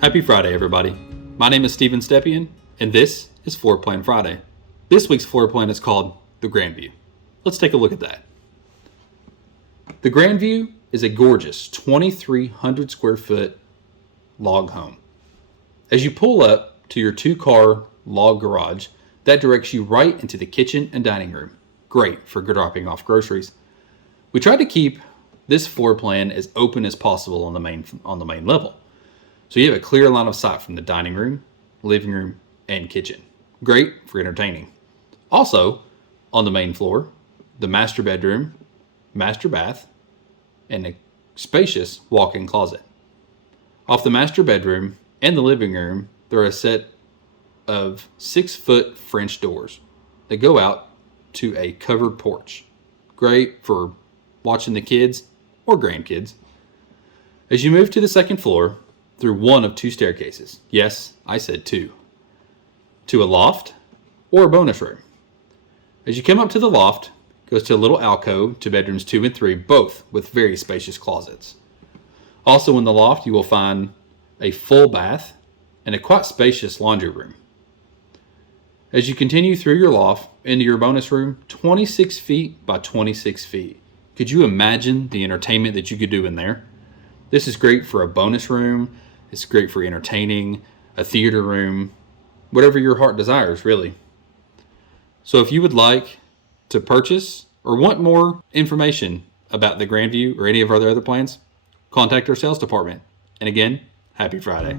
Happy Friday, everybody. My name is Steven Stepien, and this is Floor Plan Friday. This week's floor plan is called the Grandview. Let's take a look at that. The Grandview is a gorgeous 2,300 square foot log home. As you pull up to your 2-car log garage, that directs you right into the kitchen and dining room. Great for dropping off groceries. We tried to keep this floor plan as open as possible on the main level. So you have a clear line of sight from the dining room, living room, and kitchen. Great for entertaining. Also, on the main floor, the master bedroom, master bath, and a spacious walk-in closet. Off the master bedroom and the living room, there are a set of 6-foot French doors that go out to a covered porch. Great for watching the kids or grandkids. As you move to the second floor, through one of 2 staircases. Yes, I said 2. To a loft or a bonus room. As you come up to the loft, it goes to a little alcove to bedrooms 2 and 3, both with very spacious closets. Also in the loft, you will find a full bath and a quite spacious laundry room. As you continue through your loft into your bonus room, 26 feet by 26 feet. Could you imagine the entertainment that you could do in there? This is great for a bonus room. It's great for entertaining, a theater room, whatever your heart desires, really. So if you would like to purchase or want more information about the Grandview or any of our other plans, contact our sales department. And again, happy Friday.